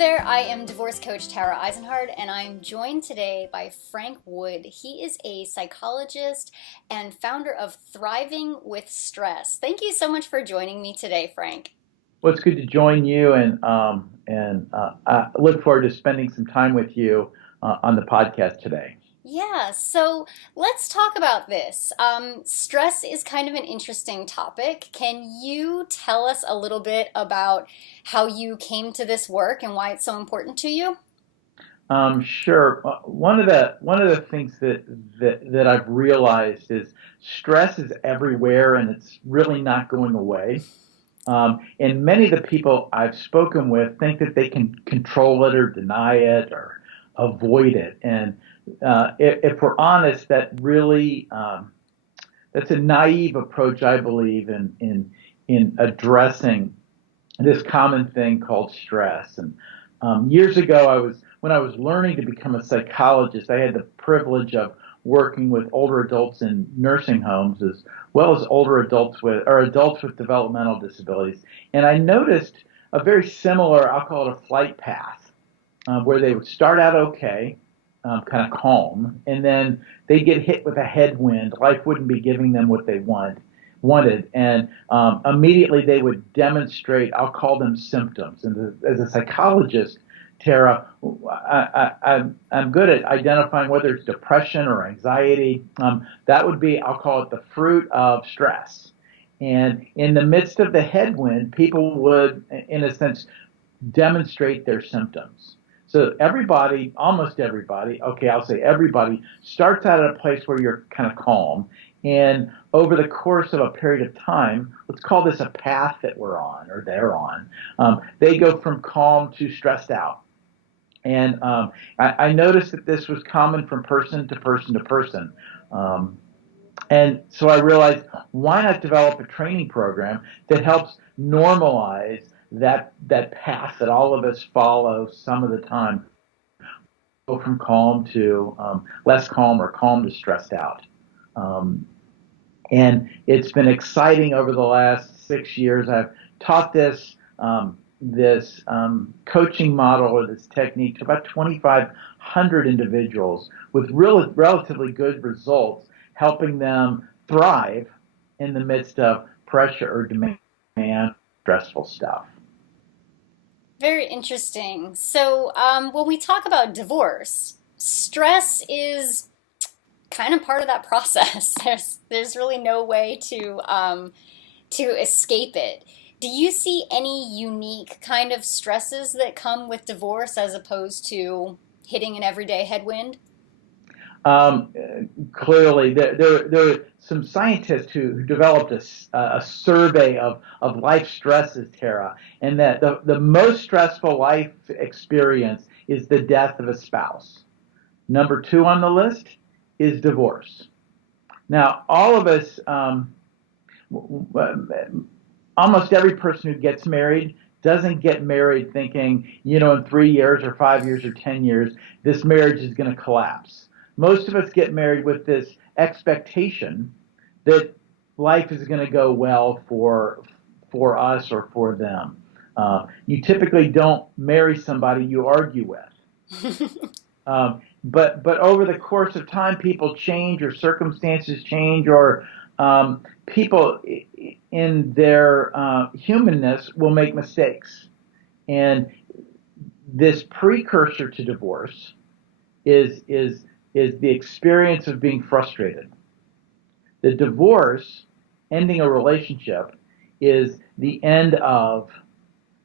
there, I am divorce coach Tara Eisenhard, and I'm joined today by Frank Wood. He is a psychologist and founder of Thriving with Stress. Thank you so much for joining me today, Frank. Well, it's good to join you, I look forward to spending some time with you on the podcast today. Yeah, so let's talk about this. Stress is kind of an interesting topic. Can you tell us a little bit about how you came to this work and why it's so important to you? Sure. One of the things that I've realized is stress is everywhere, and it's really not going away. And many of the people I've spoken with think that they can control it or deny it or avoid it. And if we're honest, that's a naive approach, I believe, in addressing this common thing called stress. And years ago, when I was learning to become a psychologist, I had the privilege of working with older adults in nursing homes as well as adults with developmental disabilities. And I noticed a very similar, I'll call it a flight path, where they would start out okay, kind of calm, and then they get hit with a headwind. Life wouldn't be giving them what they wanted, and immediately they would demonstrate, I'll call them symptoms. And as a psychologist, Tara, I'm good at identifying whether it's depression or anxiety. That would be, I'll call it the fruit of stress. And in the midst of the headwind, people would, in a sense, demonstrate their symptoms. So everybody, almost everybody, okay, I'll say everybody, starts out at a place where you're kind of calm. And over the course of a period of time, let's call this a path that we're on or they're on, they go from calm to stressed out. And I noticed that this was common from person to person to person. And so I realized, why not develop a training program that helps normalize that path that all of us follow some of the time, go from calm to less calm or calm to stressed out. And it's been exciting over the last 6 years. I've taught this coaching model or this technique to about 2,500 individuals with relatively good results, helping them thrive in the midst of pressure or demand, stressful stuff. Very interesting. So, when we talk about divorce, stress is kind of part of that process. There's really no way to escape it. Do you see any unique kind of stresses that come with divorce as opposed to hitting an everyday headwind? Um, Clearly, there are some scientists who developed a survey of life stresses, Tara, and that the most stressful life experience is the death of a spouse. Number two on the list is divorce. Now, all of us, almost every person who gets married doesn't get married thinking, in 3 years or 5 years or 10 years, this marriage is going to collapse. Most of us get married with this expectation that life is going to go well for us or for them. You typically don't marry somebody you argue with. But over the course of time, people change or circumstances change or people in their humanness will make mistakes. And this precursor to divorce is the experience of being frustrated. The divorce, ending a relationship, is the end of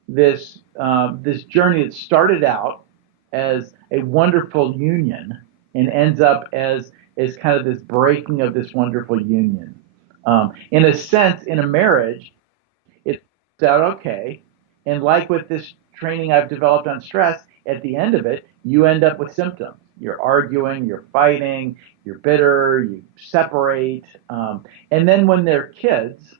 this journey that started out as a wonderful union and ends up as kind of this breaking of this wonderful union. In a sense, in a marriage, it's out okay. And like with this training I've developed on stress, at the end of it, you end up with symptoms. You're arguing, you're fighting, you're bitter, you separate. And then when they're kids,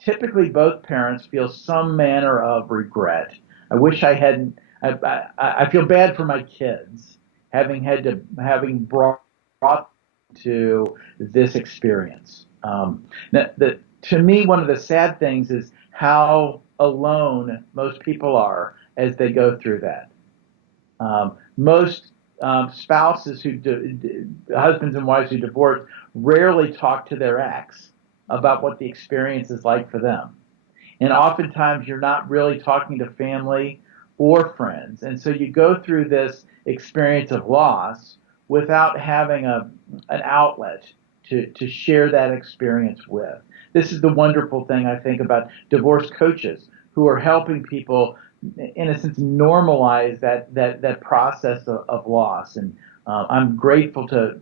typically both parents feel some manner of regret. I wish I hadn't. I feel bad for my kids having brought to this experience. To me, one of the sad things is how alone most people are as they go through that. Most spouses husbands and wives who divorce rarely talk to their ex about what the experience is like for them. And oftentimes you're not really talking to family or friends. And so you go through this experience of loss without having an outlet to share that experience with. This is the wonderful thing I think about divorce coaches who are helping people, in a sense, normalize that process of loss. And I'm grateful to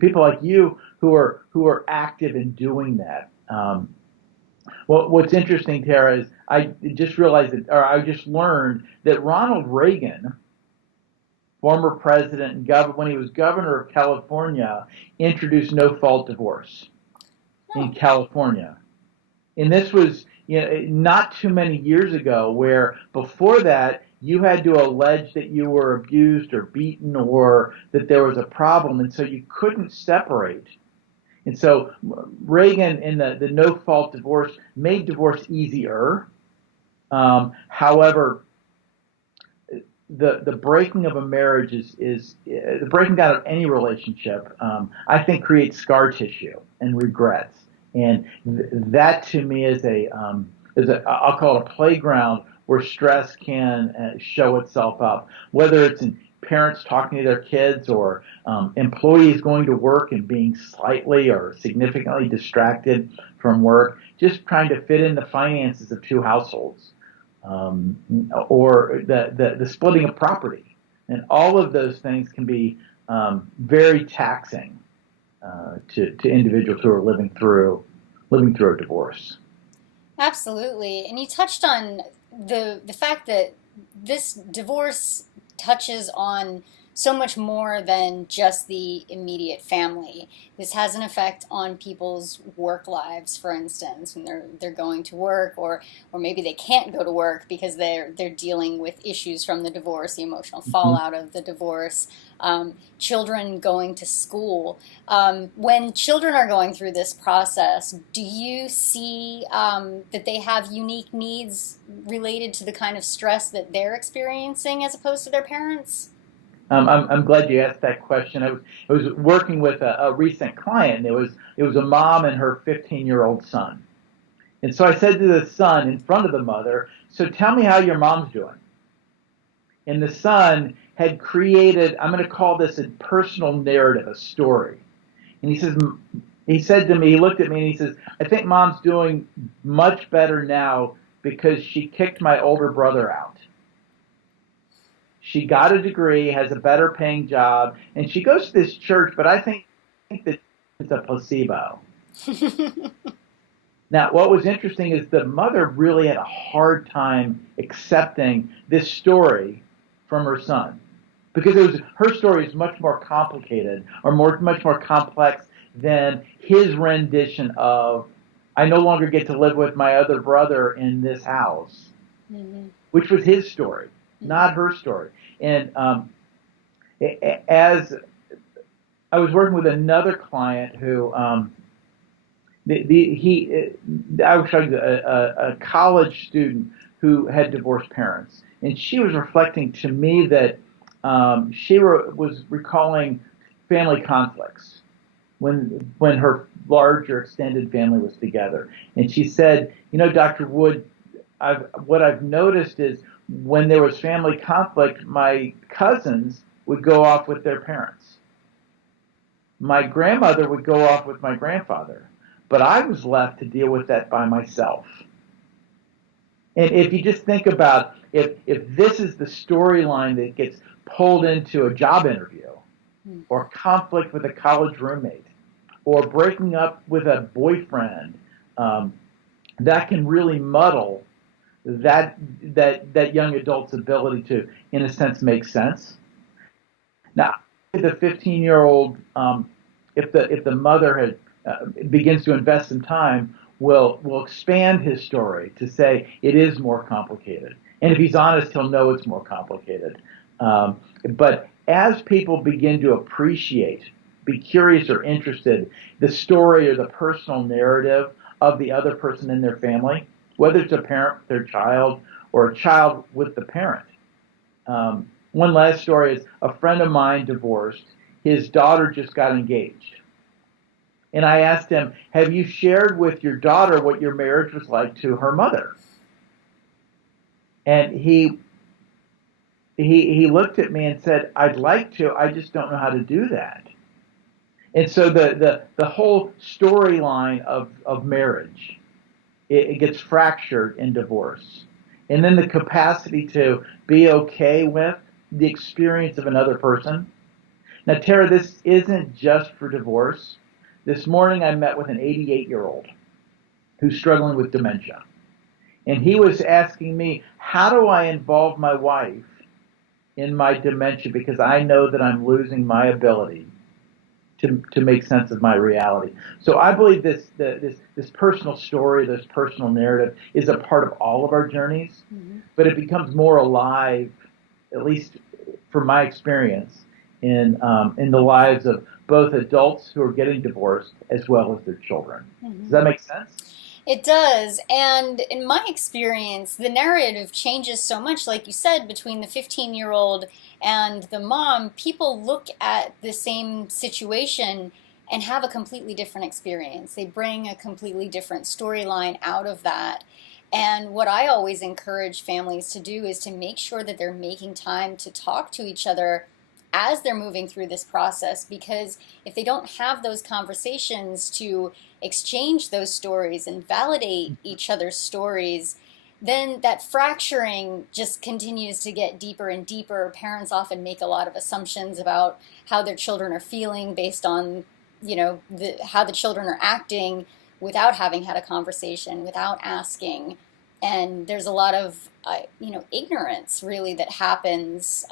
people like you who are active in doing that. Well, what's interesting, Tara, is I just realized that, or I just learned that Ronald Reagan, former president and governor, when he was governor of California, introduced no-fault divorce in Oh, California. And this was, not too many years ago, where before that you had to allege that you were abused or beaten or that there was a problem, and so you couldn't separate. And so Reagan in the no-fault divorce made divorce easier. However, the breaking of a marriage is the breaking down of any relationship. I think creates scar tissue and regrets, and that to me is a I'll call it a playground where stress can show itself up, whether it's in parents talking to their kids or employees going to work and being slightly or significantly distracted from work, just trying to fit in the finances of two households, or the splitting of property. And all of those things can be very taxing to individuals who are living through a divorce. absolutely. And you touched on the fact that this divorce touches on so much more than just the immediate family. This has an effect on people's work lives, for instance, when they're going to work, or maybe they can't go to work because they're dealing with issues from the divorce, the emotional Mhm. fallout of the divorce. Children going to school. When children are going through this process, do you see that they have unique needs related to the kind of stress that they're experiencing as opposed to their parents? I'm glad you asked that question. I was working with a recent client, and it was a mom and her 15-year-old son. And so I said to the son in front of the mother, "So tell me how your mom's doing." And the son had created, I'm going to call this a personal narrative, a story. And he said to me, he looked at me and he says, "I think mom's doing much better now because she kicked my older brother out. She got a degree, has a better paying job, and she goes to this church, but I think that it's a placebo." Now, what was interesting is the mother really had a hard time accepting this story from her son, because her story is much more complicated or much more complex than his rendition of, "I no longer get to live with my other brother in this house," Hmm. which was his story, not her story. And as I was working with another client who I was showing a college student who had divorced parents, and she was reflecting to me that was recalling family conflicts when her larger extended family was together, and she said, "Dr. Wood, what I've noticed is when there was family conflict, my cousins would go off with their parents. My grandmother would go off with my grandfather, but I was left to deal with that by myself." And if you just think about if this is the storyline that gets pulled into a job interview, or conflict with a college roommate, or breaking up with a boyfriend, that can really muddle that young adult's ability to, in a sense, make sense. Now, the 15-year-old, if the mother begins to invest some time, will expand his story to say it is more complicated. And if he's honest, he'll know it's more complicated. But as people begin to appreciate, be curious or interested, the story or the personal narrative of the other person in their family, whether it's a parent with their child or a child with the parent, One last story is a friend of mine divorced. His daughter just got engaged. And I asked him, have you shared with your daughter what your marriage was like to her mother? And he looked at me and said, I'd like to, I just don't know how to do that. And so the whole storyline of marriage, it gets fractured in divorce. And then the capacity to be okay with the experience of another person. Now, Tara, this isn't just for divorce. This morning I met with an 88-year-old who's struggling with dementia. And he was asking me, how do I involve my wife in my dementia, because I know that I'm losing my ability to make sense of my reality. So I believe this personal story, this personal narrative is a part of all of our journeys, but it becomes more alive, at least from my experience, in the lives of both adults who are getting divorced as well as their children. Does that make sense? It does. And in my experience, the narrative changes so much, like you said, between the 15-year-old and the mom. People look at the same situation and have a completely different experience. They bring a completely different storyline out of that. And what I always encourage families to do is to make sure that they're making time to talk to each other as they're moving through this process, because if they don't have those conversations to exchange those stories and validate each other's stories, then that fracturing just continues to get deeper and deeper. Parents often make a lot of assumptions about how their children are feeling based on, how the children are acting without having had a conversation, without asking. And there's a lot of, ignorance really that happens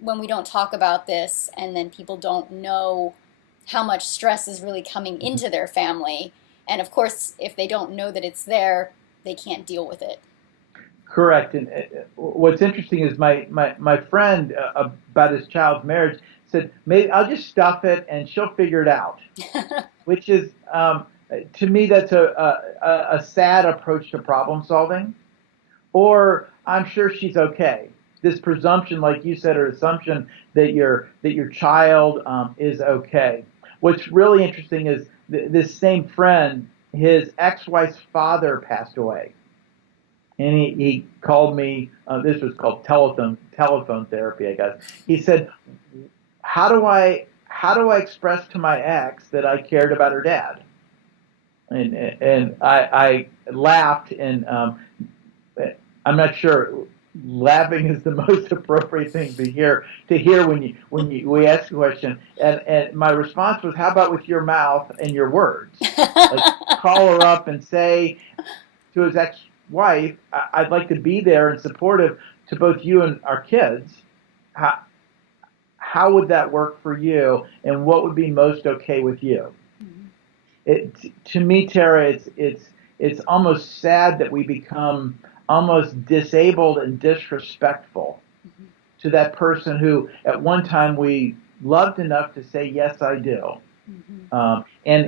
when we don't talk about this, and then people don't know how much stress is really coming into their family. And of course, if they don't know that it's there, they can't deal with it. Correct. And what's interesting is my friend about his child's marriage said, maybe I'll just stuff it and she'll figure it out, which is, to me, that's a sad approach to problem solving. Or I'm sure she's okay. This presumption, like you said, or assumption that your child is okay. What's really interesting is this same friend, his ex-wife's father passed away, and he called me. This was called telephone therapy, I guess. He said, "How do I express to my ex that I cared about her dad?" And I laughed, and I'm not sure. Laughing is the most appropriate thing to hear when we ask a question. And my response was, how about with your mouth and your words? Like, call her up and say to his ex-wife, I'd like to be there and supportive to both you and our kids. How would that work for you, and what would be most okay with you? To me, Tara, it's almost sad that we become almost disabled and disrespectful to that person who at one time we loved enough to say, yes, I do. And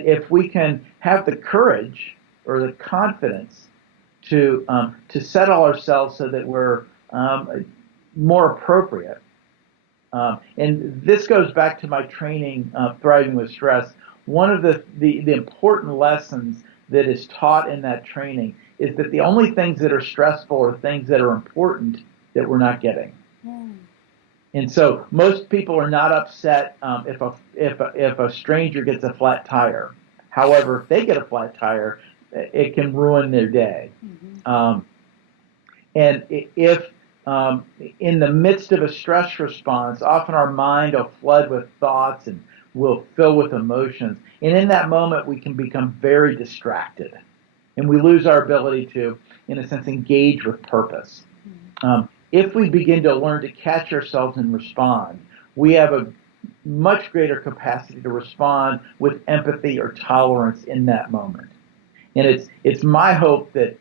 if we can have the courage or the confidence to settle ourselves so that we're more appropriate. And this goes back to my training, Thriving with Stress. One of the important lessons that is taught in that training is that the only things that are stressful are things that are important that we're not getting. And so most people are not upset if a stranger gets a flat tire. However, if they get a flat tire, it can ruin their day. And if in the midst of a stress response, often our mind will flood with thoughts and will fill with emotions. And in that moment, we can become very distracted. And we lose our ability to, in a sense, engage with purpose. If we begin to learn to catch ourselves and respond, we have a much greater capacity to respond with empathy or tolerance in that moment. And it's my hope that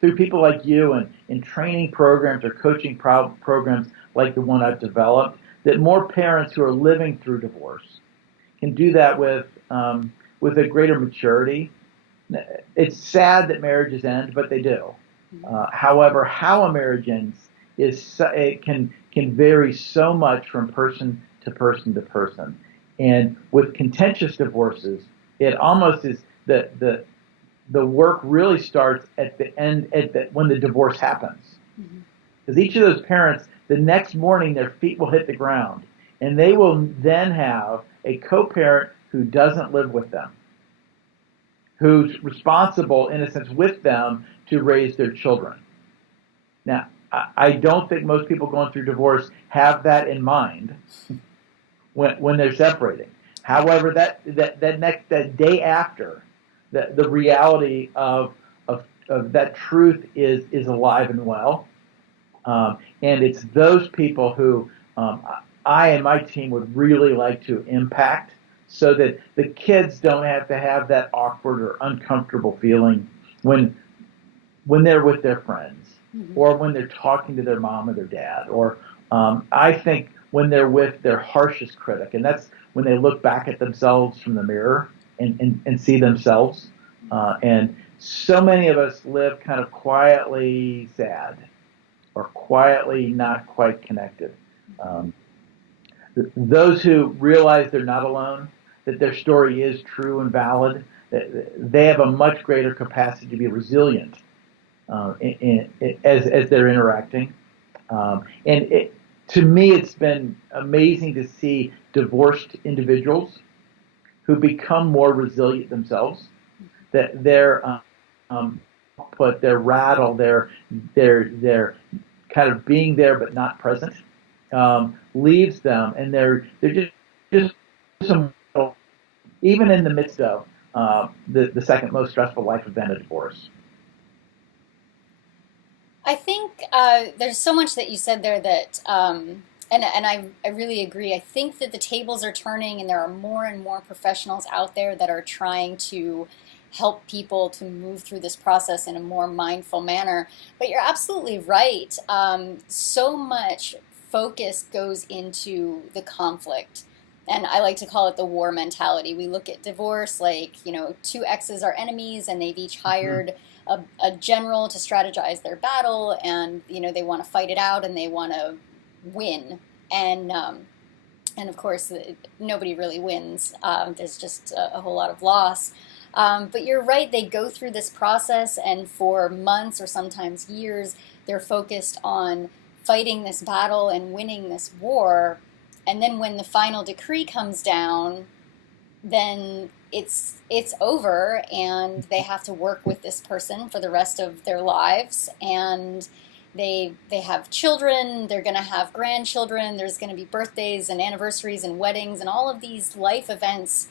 through people like you and in training programs or coaching programs like the one I've developed, that more parents who are living through divorce can do that with a greater maturity. It's sad that marriages end, but they do. However, how a marriage ends it can vary so much from person to person to person. And with contentious divorces, it almost is the work really starts at the end when the divorce happens. Because each of those parents, the next morning, their feet will hit the ground, and they will then have a co-parent who doesn't live with them, who's responsible, in a sense, with them to raise their children. Now, I don't think most people going through divorce have that in mind when they're separating. However, that day after, the reality of that truth is alive and well, and it's those people who I and my team would really like to impact, so that the kids don't have to have that awkward or uncomfortable feeling when they're with their friends, or when they're talking to their mom or their dad, or I think when they're with their harshest critic, and that's when they look back at themselves from the mirror and see themselves. And so many of us live kind of quietly sad, or quietly not quite connected. Those who realize they're not alone, that their story is true and valid, they have a much greater capacity to be resilient as they're interacting. To me, it's been amazing to see divorced individuals who become more resilient themselves. That their output, their rattle, their kind of being there but not present, leaves them, and they're just even in the midst of the second most stressful life event of divorce. I think there's so much that you said there that, and I really agree. I think that the tables are turning, and there are more and more professionals out there that are trying to help people to move through this process in a more mindful manner. But you're absolutely right. So much focus goes into the conflict. And I like to call it the war mentality. We look at divorce like, two exes are enemies, and they've each hired a general to strategize their battle, and they want to fight it out, and they want to win. And of course, nobody really wins. There's just a whole lot of loss. But you're right, they go through this process, and for months or sometimes years, they're focused on fighting this battle and winning this war. And then when the final decree comes down, then it's over, and they have to work with this person for the rest of their lives. And they have children, they're going to have grandchildren, there's going to be birthdays and anniversaries and weddings and all of these life events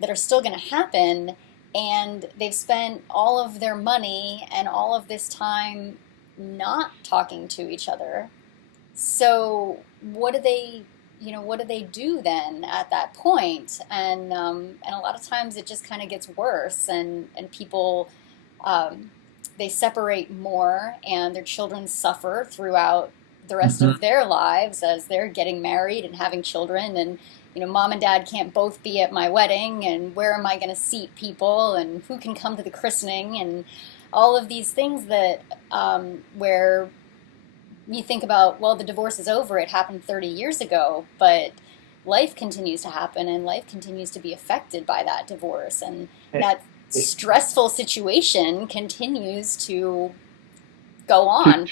that are still going to happen. And they've spent all of their money and all of this time not talking to each other. So what do they do then at that point? And a lot of times it just kind of gets worse, and people they separate more, and their children suffer throughout the rest of their lives as they're getting married and having children. And mom and dad can't both be at my wedding, and where am I going to seat people, and who can come to the christening, and all of these things that where you think about, well, the divorce is over, it happened 30 years ago, but life continues to happen, and life continues to be affected by that divorce, and that stressful situation continues to go on.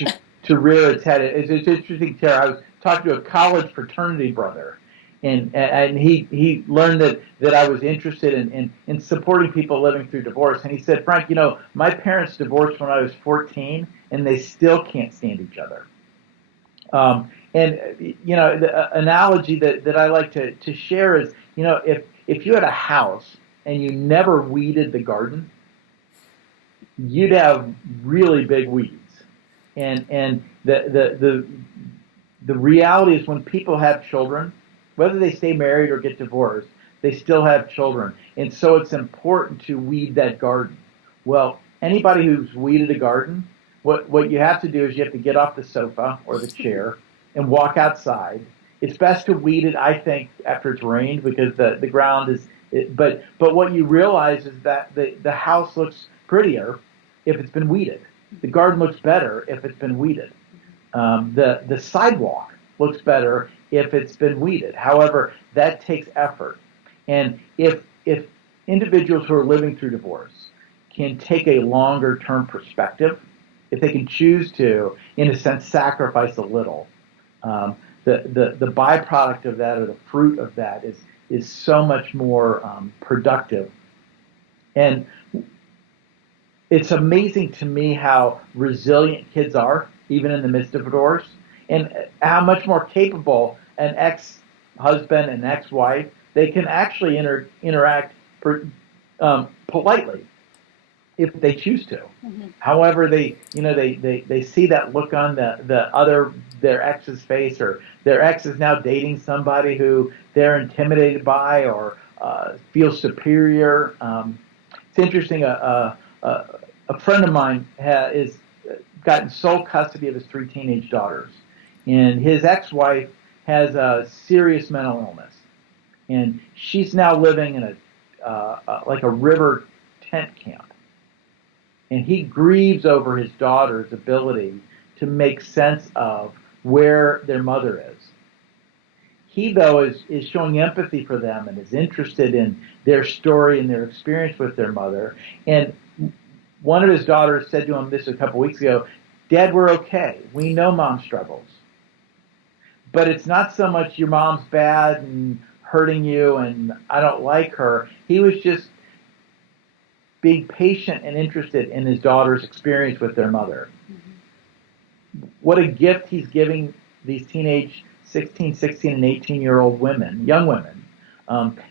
To rear its head. It's interesting, Tara. I was talking to a college fraternity brother, and he learned that I was interested in supporting people living through divorce. And he said, Frank, my parents divorced when I was 14, and they still can't stand each other. The analogy that I like to share is, if you had a house and you never weeded the garden, you'd have really big weeds. And the reality is, when people have children, whether they stay married or get divorced, they still have children. And so it's important to weed that garden. Well, anybody who's weeded a garden, what you have to do is you have to get off the sofa or the chair and walk outside. It's best to weed it, I think, after it's rained, because the ground is. But what you realize is that the house looks prettier if it's been weeded. The garden looks better if it's been weeded. The sidewalk looks better if it's been weeded. However, that takes effort. And if individuals who are living through divorce can take a longer term perspective, if they can choose to, in a sense, sacrifice a little, the byproduct of that or the fruit of that is so much more productive. And it's amazing to me how resilient kids are, even in the midst of divorce, and how much more capable an ex-husband and ex-wife, they can actually interact politely if they choose to. Mm-hmm. However, they see that look on their ex's face, or their ex is now dating somebody who they're intimidated by or feel superior. It's interesting. A friend of mine is gotten sole custody of his 3 teenage daughters, and his ex-wife has a serious mental illness, and she's now living in like a river tent camp. And he grieves over his daughter's ability to make sense of where their mother is. He, though, is showing empathy for them and is interested in their story and their experience with their mother. And one of his daughters said to him this a couple weeks ago, "Dad, we're okay. We know Mom struggles. But it's not so much your mom's bad and hurting you and I don't like her." He was just being patient and interested in his daughter's experience with their mother. Mm-hmm. What a gift he's giving these teenage 16, 16, and 18-year-old women, young women,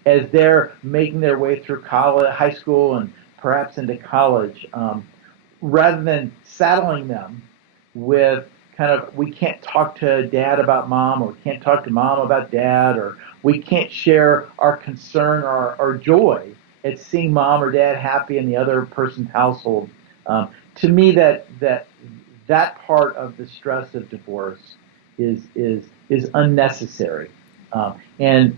as they're making their way through college, high school, and perhaps into college, rather than saddling them with kind of, we can't talk to dad about mom, or we can't talk to mom about dad, or we can't share our concern or our joy at seeing mom or dad happy in the other person's household. To me, that part of the stress of divorce is unnecessary, and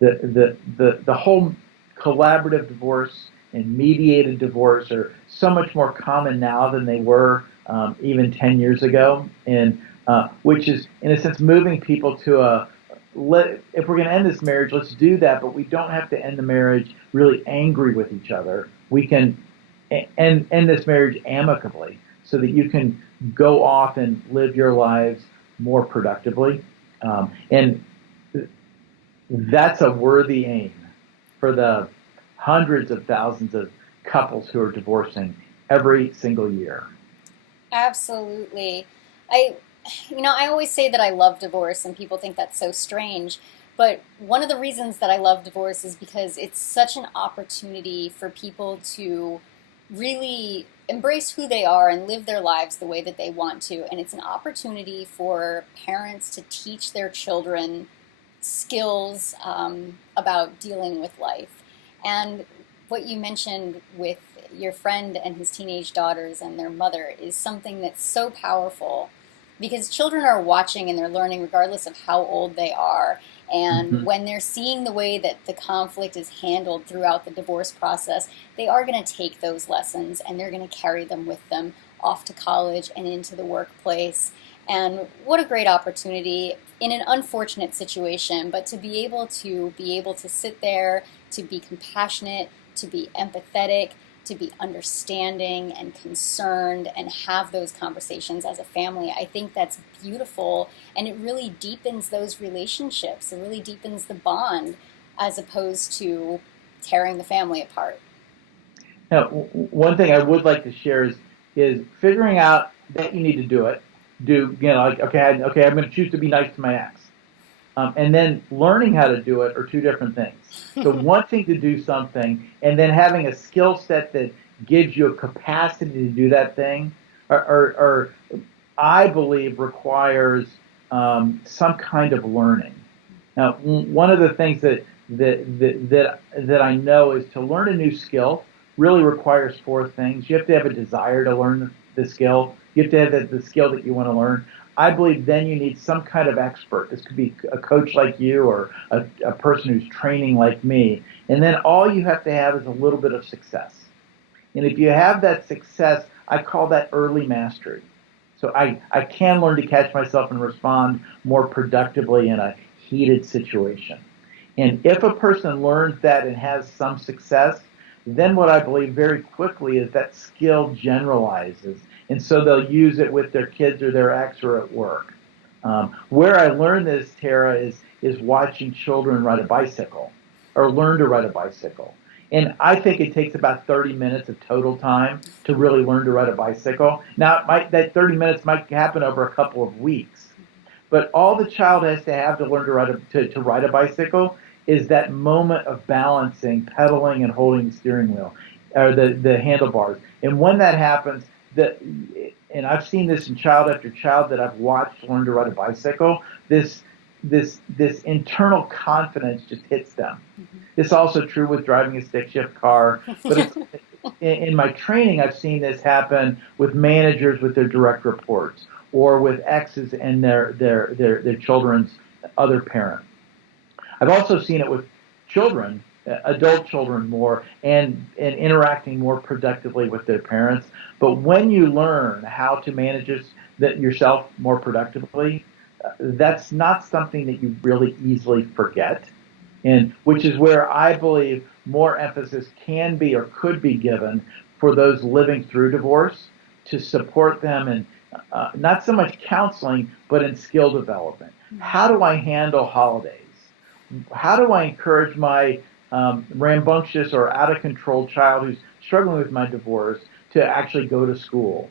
the whole collaborative divorce and mediated divorce are so much more common now than they were even 10 years ago, and which is in a sense moving people to if we're going to end this marriage, let's do that, but we don't have to end the marriage really angry with each other. We can end this marriage amicably so that you can go off and live your lives more productively. And that's a worthy aim for the hundreds of thousands of couples who are divorcing every single year. Absolutely. I always say that I love divorce, and people think that's so strange. But one of the reasons that I love divorce is because it's such an opportunity for people to really embrace who they are and live their lives the way that they want to. And it's an opportunity for parents to teach their children skills about dealing with life. And what you mentioned with your friend and his teenage daughters and their mother is something that's so powerful, because children are watching and they're learning regardless of how old they are. And mm-hmm. when they're seeing the way that the conflict is handled throughout the divorce process, they are going to take those lessons and they're going to carry them with them off to college and into the workplace. And what a great opportunity in an unfortunate situation, but to be able to sit there, to be compassionate, to be empathetic, to be understanding and concerned and have those conversations as a family. I think that's beautiful, and it really deepens those relationships. It really deepens the bond as opposed to tearing the family apart. Now, one thing I would like to share is figuring out that you need to do it. Okay, I'm going to choose to be nice to my ex. And then learning how to do it are two different things. So wanting to do something and then having a skill set that gives you a capacity to do that thing, or I believe requires some kind of learning. Now, one of the things that I know is to learn a new skill really requires 4 things. You have to have a desire to learn the skill. You have to have the skill that you want to learn. I believe then you need some kind of expert. This could be a coach like you or a person who's training like me. And then all you have to have is a little bit of success. And if you have that success, I call that early mastery. So I can learn to catch myself and respond more productively in a heated situation. And if a person learns that and has some success, then what I believe very quickly is that skill generalizes. And so they'll use it with their kids or their ex or at work. Where I learned this, Tara, is watching children ride a bicycle or learn to ride a bicycle. And I think it takes about 30 minutes of total time to really learn to ride a bicycle. Now, that 30 minutes might happen over a couple of weeks. But all the child has to have to learn to ride a bicycle is that moment of balancing, pedaling, and holding the steering wheel or the handlebars. And when that happens, and I've seen this in child after child that I've watched learn to ride a bicycle, this internal confidence just hits them. Mm-hmm. It's also true with driving a stick shift car. But in my training, I've seen this happen with managers with their direct reports, or with exes and their children's other parent. I've also seen it with children, adult children more, and interacting more productively with their parents. But when you learn how to manage yourself more productively, that's not something that you really easily forget, and which is where I believe more emphasis can be or could be given for those living through divorce to support them in not so much counseling, but in skill development. How do I handle holidays? How do I encourage my rambunctious or out of control child who's struggling with my divorce to actually go to school?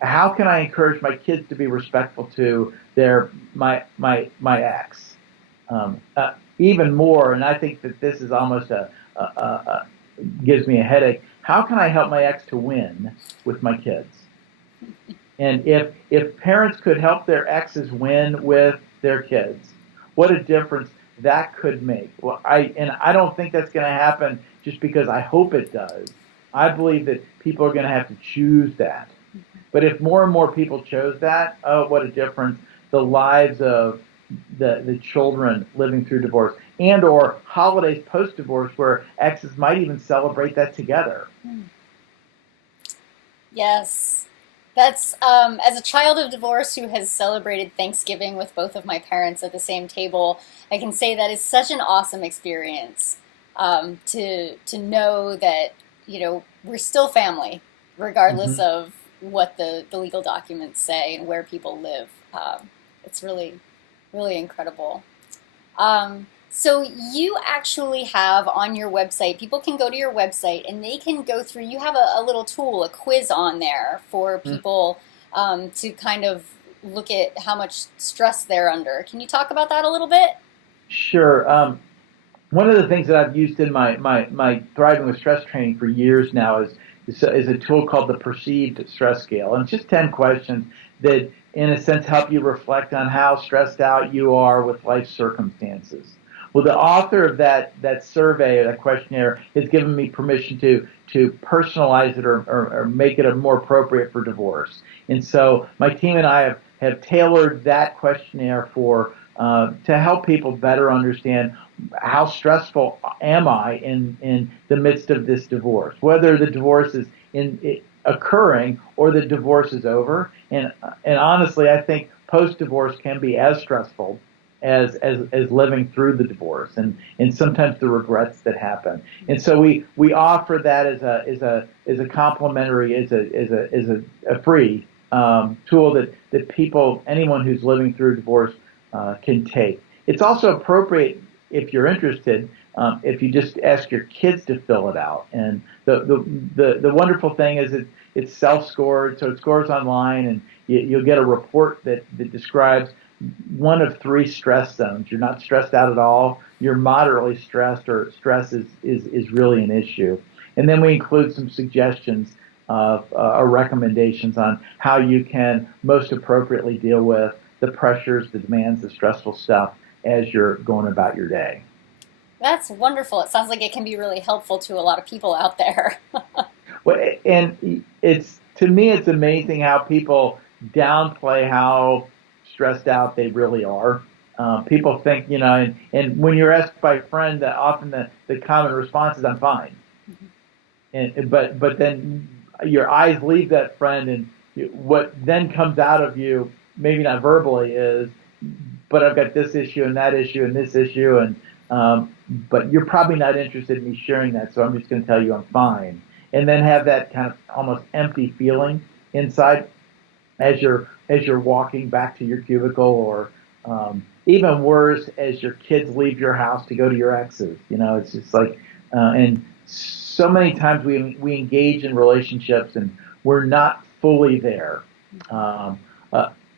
How can I encourage my kids to be respectful to my ex? Even more, and I think that this is almost gives me a headache. How can I help my ex to win with my kids? And if parents could help their exes win with their kids, what a difference that could make. Well, I don't think that's going to happen just because I hope it does. I believe that people are going to have to choose that. But if more and more people chose that, oh, what a difference the lives of the children living through divorce and or holidays post-divorce where exes might even celebrate that together. Yes. That's, as a child of divorce who has celebrated Thanksgiving with both of my parents at the same table, I can say that is such an awesome experience to know that, we're still family, regardless of what the legal documents say and where people live. It's really, really incredible. So you actually have on your website, people can go to your website and they can go through, you have a little tool, a quiz on there for people to kind of look at how much stress they're under. Can you talk about that a little bit? Sure. One of the things that I've used in my Thriving with Stress training for years now is a tool called the Perceived Stress Scale. And it's just 10 questions that, in a sense, help you reflect on how stressed out you are with life circumstances. Well, the author of that survey or that questionnaire has given me permission to personalize it or make it more appropriate for divorce. And so my team and I have tailored that questionnaire to help people better understand how stressful am I in the midst of this divorce, whether the divorce is occurring or the divorce is over. And honestly, I think post-divorce can be as stressful as living through the divorce and sometimes the regrets that happen. And so we offer that as a complimentary, as a free tool that people, anyone who's living through divorce can take. It's also appropriate if you're interested, if you just ask your kids to fill it out. And the wonderful thing is it's self-scored, so it scores online, and you'll get a report that describes one of 3 stress zones. You're not stressed out at all. You're moderately stressed, or stress is really an issue. And then we include some suggestions or recommendations on how you can most appropriately deal with the pressures, the demands, the stressful stuff as you're going about your day. That's wonderful. It sounds like it can be really helpful to a lot of people out there. Well, and to me, it's amazing how people downplay how stressed out they really are. People think, and when you're asked by a friend, that often the common response is, "I'm fine." Mm-hmm. But then your eyes leave that friend, and what then comes out of you, maybe not verbally, is, but I've got this issue and that issue and this issue, and but you're probably not interested in me sharing that, so I'm just going to tell you I'm fine. And then have that kind of almost empty feeling inside as you're walking back to your cubicle, or even worse, as your kids leave your house to go to your exes. It's just like, and so many times we engage in relationships and we're not fully there.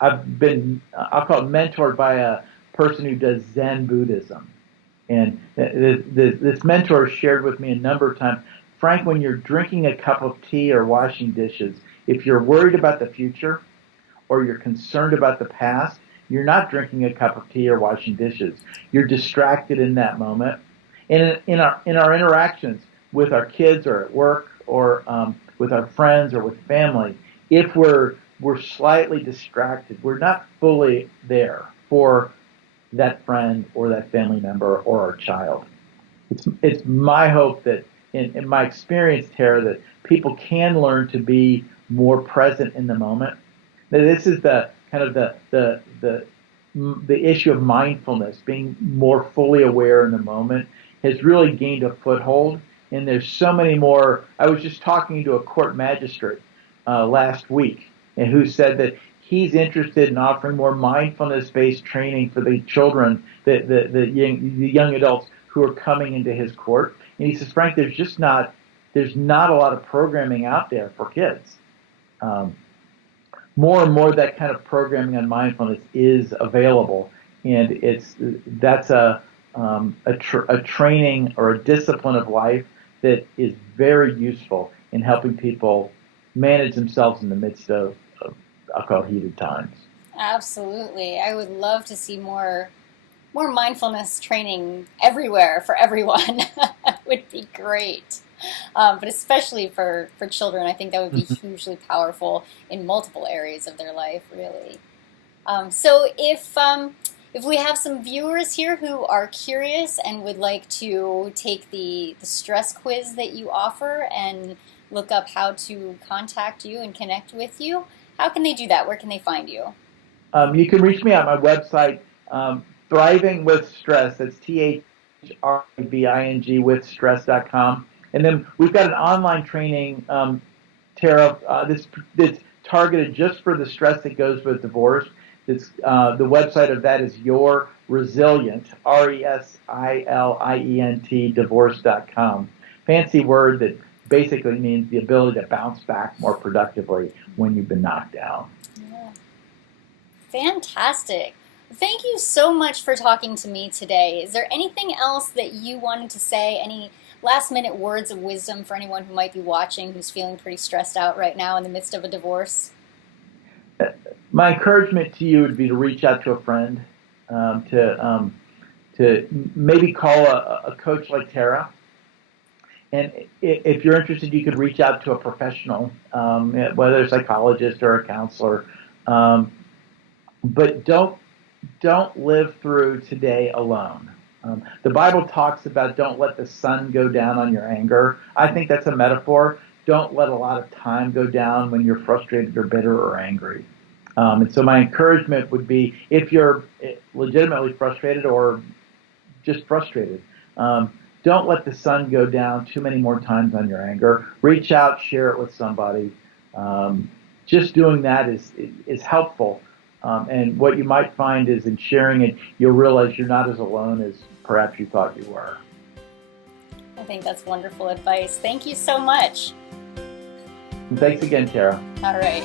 I've been, I'll call it, mentored by a person who does Zen Buddhism. And this mentor shared with me a number of times, Frank, when you're drinking a cup of tea or washing dishes, if you're worried about the future or you're concerned about the past, you're not drinking a cup of tea or washing dishes. You're distracted in that moment. And in our interactions with our kids or at work or with our friends or with family, if we're slightly distracted, we're not fully there for that friend or that family member or our child. It's my hope that in my experience, Tara, that people can learn to be more present in the moment. That this is the kind of the issue of mindfulness, being more fully aware in the moment, has really gained a foothold. And there's so many more. I was just talking to a court magistrate last week, and who said that he's interested in offering more mindfulness-based training for the children, the young adults who are coming into his court. And he says, Frank, there's not a lot of programming out there for kids. More and more that kind of programming on mindfulness is available, and that's a training or a discipline of life that is very useful in helping people manage themselves in the midst of I'll call it, heated times. Absolutely. I would love to see more mindfulness training everywhere for everyone. That would be great. But especially for children, I think that would be hugely powerful in multiple areas of their life, really. So if we have some viewers here who are curious and would like to take the stress quiz that you offer and look up how to contact you and connect with you, how can they do that? Where can they find you? You can reach me on my website, Thriving with Stress. That's THRIVING with stress.com. And then we've got an online training, Tara, that's targeted just for the stress that goes with divorce. It's, the website of that is Your Resilient, RESILIENT, divorce.com. Fancy word that basically means the ability to bounce back more productively when you've been knocked down. Yeah. Fantastic. Thank you so much for talking to me today. Is there anything else that you wanted to say? Any last-minute words of wisdom for anyone who might be watching who's feeling pretty stressed out right now in the midst of a divorce? My encouragement to you would be to reach out to a friend, to maybe call a coach like Tara. And if you're interested, you could reach out to a professional, whether a psychologist or a counselor. But don't live through today alone. The Bible talks about don't let the sun go down on your anger. I think that's a metaphor. Don't let a lot of time go down when you're frustrated or bitter or angry. And so my encouragement would be, if you're legitimately frustrated or just frustrated, don't let the sun go down too many more times on your anger. Reach out, share it with somebody. Just doing that is helpful. And what you might find is in sharing it, you'll realize you're not as alone as perhaps you thought you were. I think that's wonderful advice. Thank you so much. And thanks again, Tara. All right.